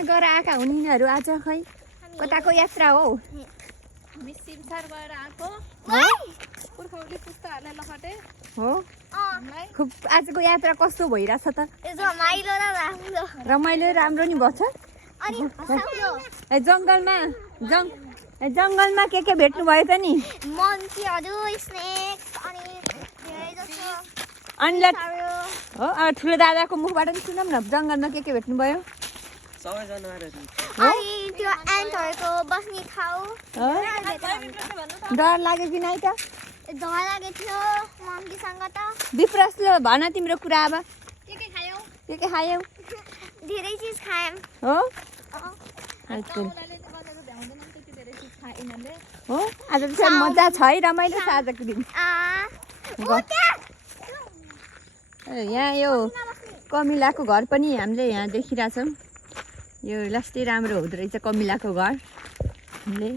कहाँ गएर आएका हुन् यिनीहरू आज खै कताको यात्रा हो हामी सिमसार गएर आएको पुर्खौली पुस्ताहरूलाई लखटे हो खुब आजको यात्रा कस्तो भइरहेछ त रमाइलो राम्रो नि भएछ जङ्गलमा के भेट्नु भयो त नि अनि हो ठुलो दादाको मुखबाट नि सुनौँ न जङ्गलमा के भेट्नु भयो डर लाग्यो कि नै त विप्रसले भन तिम्रो कुरा अब के खायौ धेरै चीज खायौं हो हो आज चाहिँ मजा छ है रमाइलो छ आजको दिन यहाँ यो कमिलाको घर पनि हामीले यहाँ देखिरहेछौँ यो लास्टै राम्रो हुँदो रहेछ कमिलाको घर हामीले